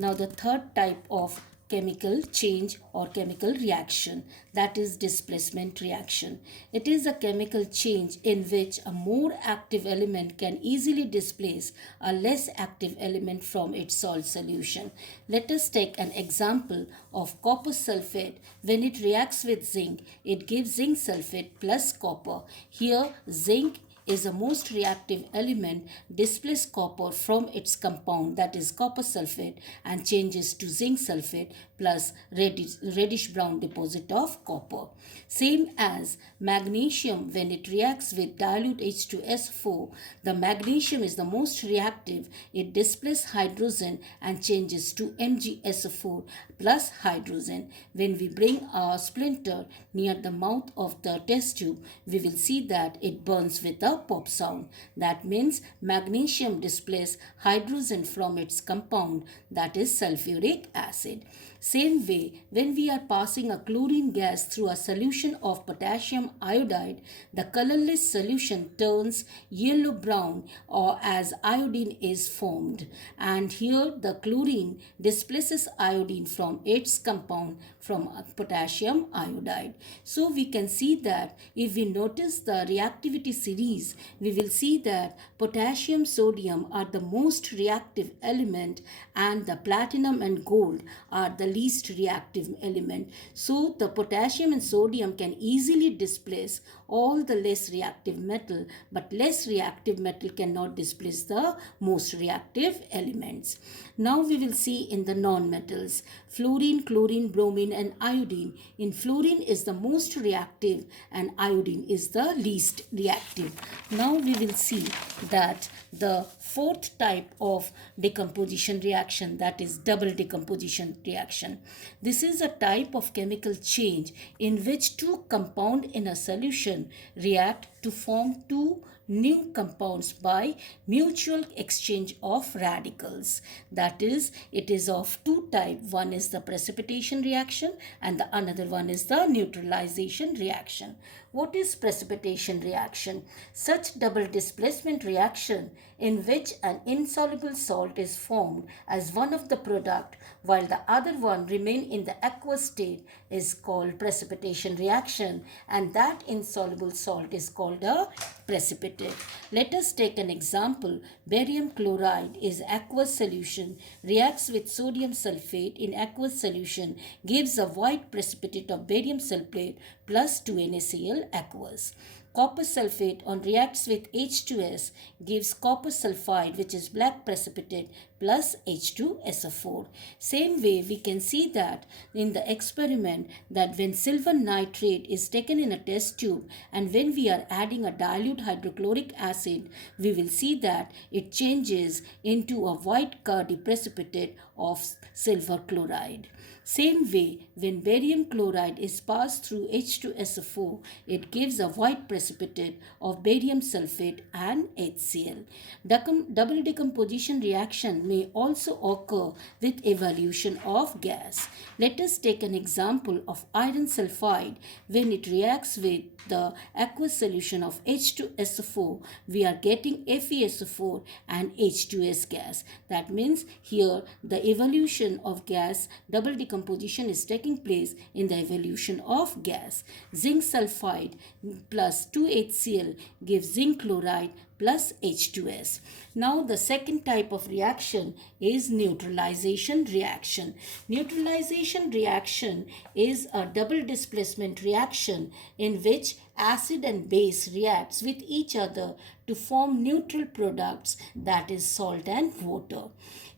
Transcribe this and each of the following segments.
Now the third type of chemical change or chemical reaction, that is displacement reaction. It is a chemical change in which a more active element can easily displace a less active element from its salt solution. Let us take an example of copper sulfate. When it reacts with zinc, it gives zinc sulfate plus copper. Here zinc is the most reactive element, displaces copper from its compound, that is copper sulfate, and changes to zinc sulfate plus reddish brown deposit of copper. Same as magnesium, when it reacts with dilute H2S4, the magnesium is the most reactive. It displaces hydrogen and changes to MgSO4 plus hydrogen. When we bring our splinter near the mouth of the test tube, we will see that it burns with a pop sound. That means magnesium displaces hydrogen from its compound, that is sulfuric acid. Same way, when we are passing a chlorine gas through a solution of potassium iodide, the colorless solution turns yellow-brown or as iodine is formed. And here the chlorine displaces iodine from its compound from potassium iodide. So we can see that if we notice the reactivity series, we will see that potassium, sodium are the most reactive element and the platinum and gold are the least reactive element. So the potassium and sodium can easily displace all the less reactive metal, but less reactive metal cannot displace the most reactive elements. Now we will see in the non-metals, fluorine, chlorine, bromine and iodine. In fluorine is the most reactive and iodine is the least reactive. Now we will see that the fourth type of decomposition reaction, that is double decomposition reaction. This is a type of chemical change in which two compounds in a solution react to form two new compounds by mutual exchange of radicals. That is, it is of two types. One is the precipitation reaction and the another one is the neutralization reaction. What is precipitation reaction? Such double displacement reaction in which an insoluble salt is formed as one of the product while the other one remain in the aqueous state is called precipitation reaction, and that insoluble salt is called a precipitate. Let us take an example. Barium chloride is aqueous solution, reacts with sodium sulfate in aqueous solution, gives a white precipitate of barium sulfate plus 2NaCl aqueous. Copper sulfate on reacts with H2S gives copper sulfide, which is black precipitate, plus H2SO4. Same way we can see that in the experiment that when silver nitrate is taken in a test tube and when we are adding a dilute hydrochloric acid, we will see that it changes into a white cloudy precipitate of silver chloride. Same way, when barium chloride is passed through H2SO4, it gives a white precipitate of barium sulfate and HCl. Double decomposition reaction may also occur with evolution of gas. Let us take an example of iron sulfide. When it reacts with the aqueous solution of H2SO4, we are getting FeSO4 and H2S gas. That means here the evolution of gas, double decomposition is taking place in the evolution of gas. Zinc sulfide plus 2HCl gives zinc chloride plus H2S. Now the second type of reaction is neutralization reaction. Neutralization reaction is a double displacement reaction in which acid and base reacts with each other to form neutral products, that is salt and water.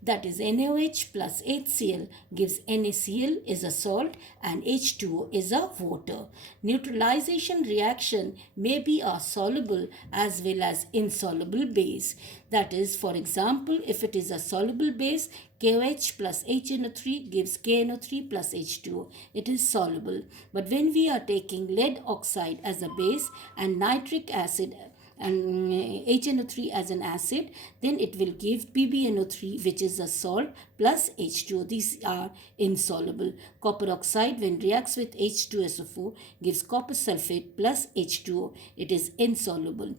That is NaOH plus HCl gives NaCl is a salt and H2O is a water. Neutralization reaction may be a soluble as well as insoluble base. That is, for example, if it is a soluble base, KOH plus HNO3 gives KNO3 plus H2O. It is soluble. But when we are taking lead oxide as a base and nitric acid and HNO3 as an acid, then it will give PbNO3, which is a salt, plus H2O. These are insoluble. Copper oxide, when reacts with H2SO4, gives copper sulfate plus H2O. It is insoluble.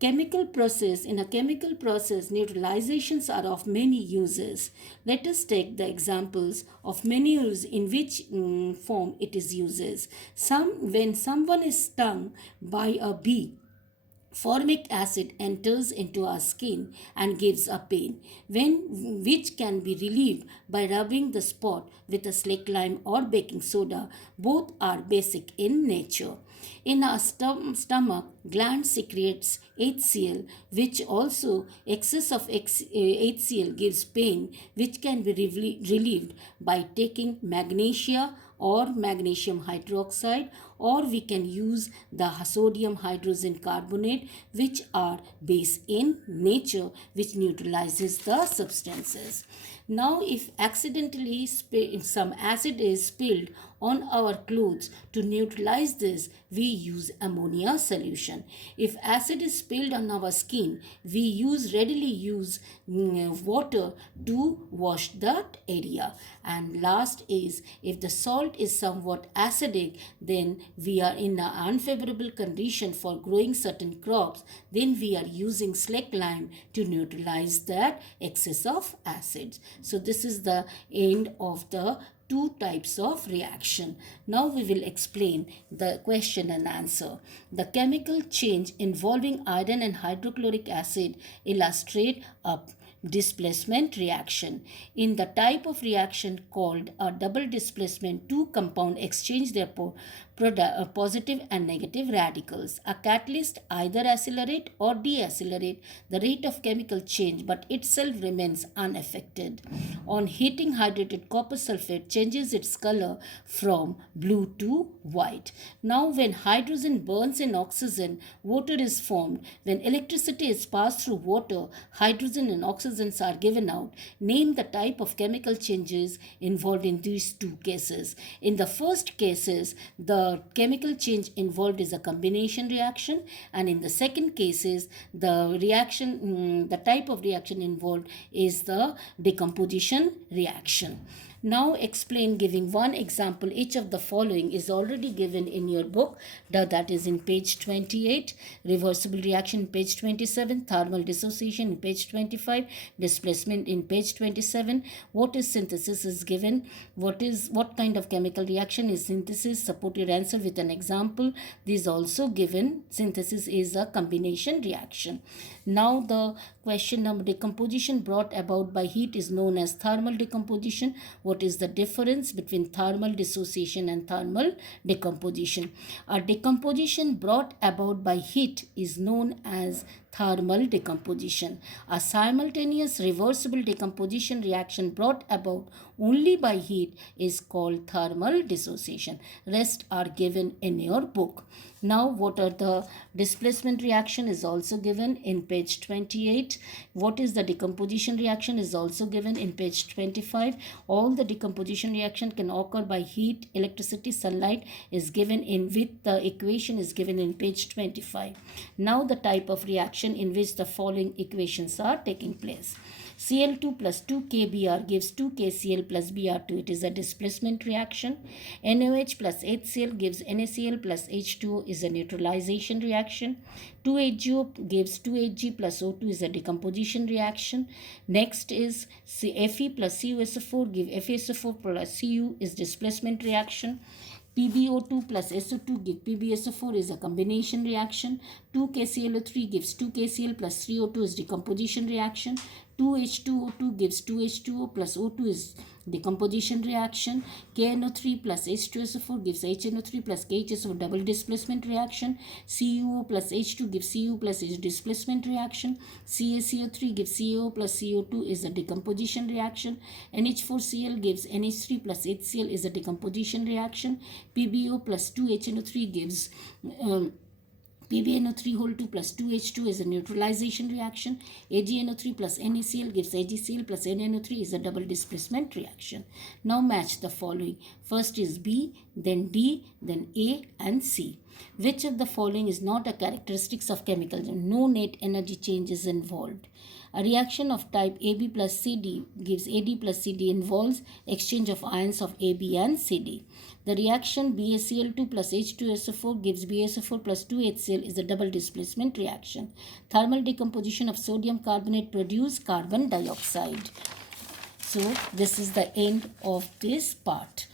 Chemical process. In a chemical process, neutralizations are of many uses. Let us take the examples of many uses in which form it is uses. When someone is stung by a bee, formic acid enters into our skin and gives a pain, which can be relieved by rubbing the spot with a slake lime or baking soda. Both are basic in nature. In our stomach, gland secretes HCl, which also excess of HCl gives pain, which can be relieved by taking magnesia or magnesium hydroxide, or we can use the sodium hydrogen carbonate, which are base in nature, which neutralizes the substances. Now, if accidentally some acid is spilled on our clothes, to neutralize this, we use ammonia solution. If acid is spilled on our skin, we readily use water to wash that area. And last is, if the salt is somewhat acidic, then we are in an unfavorable condition for growing certain crops, then we are using slake lime to neutralize that excess of acids. So this is the end of the two types of reaction. Now we will explain the question and answer. The chemical change involving iron and hydrochloric acid illustrate a displacement reaction. In the type of reaction called a double displacement, two compounds exchange their positive and negative radicals. A catalyst either accelerate or deaccelerate the rate of chemical change, but itself remains unaffected. On heating, hydrated copper sulfate changes its color from blue to white. Now, when hydrogen burns in oxygen, water is formed. When electricity is passed through water, hydrogen and oxygens are given out. Name the type of chemical changes involved in these two cases. In the first cases, the chemical change involved is a combination reaction, and in the second cases, the type of reaction involved is the decomposition reaction. Now explain, giving one example. Each of the following is already given in your book, that is in page 28, reversible reaction page 27, thermal dissociation in page 25, displacement in page 27. What is synthesis is given. What kind of chemical reaction is synthesis? Support your answer with an example. This also given. Synthesis is a combination reaction. Now the question number, decomposition brought about by heat is known as thermal decomposition. What is the difference between thermal dissociation and thermal decomposition? A decomposition brought about by heat is known as thermal decomposition. A simultaneous reversible decomposition reaction brought about only by heat is called thermal dissociation. Rest are given in your book. Now, what are the displacement reaction is also given in page 28. What is the decomposition reaction is also given in page 25. All the decomposition reaction can occur by heat, electricity, sunlight is given in with the equation is given in page 25. Now, the type of reaction in which the following equations are taking place. Cl2 plus 2KBr gives 2KCl plus Br2. It is a displacement reaction. NaOH plus HCl gives NaCl plus H2O is a neutralization reaction. 2HGO gives 2Hg plus O2 is a decomposition reaction. Next is Fe plus CuSO4 give FeSO4 plus Cu is displacement reaction. PbO2 plus SO2 give PbSO4 is a combination reaction. 2KClO3 gives 2KCl plus 3O2 is decomposition reaction. 2H2O2 gives 2H2O plus O2 is decomposition reaction. KNO3 plus H2SO4 gives HNO3 plus KHSO double displacement reaction. CuO plus H2 gives Cu plus H displacement reaction. CaCO3 gives CaO plus CO2 is a decomposition reaction. NH4Cl gives NH3 plus HCl is a decomposition reaction. PbO plus 2HNO3 gives PbNO3 whole 2 plus 2H2 is a neutralization reaction. AgNO3 plus NaCl gives AgCl plus NNO3 is a double displacement reaction. Now match the following. First is B, then D, then A and C. Which of the following is not a characteristics of chemical? No net energy change is involved. A reaction of type AB plus CD gives AD plus CD involves exchange of ions of AB and CD. The reaction BaCl2 plus H2SO4 gives BaSO4 plus 2HCl is a double displacement reaction. Thermal decomposition of sodium carbonate produces carbon dioxide. So this is the end of this part.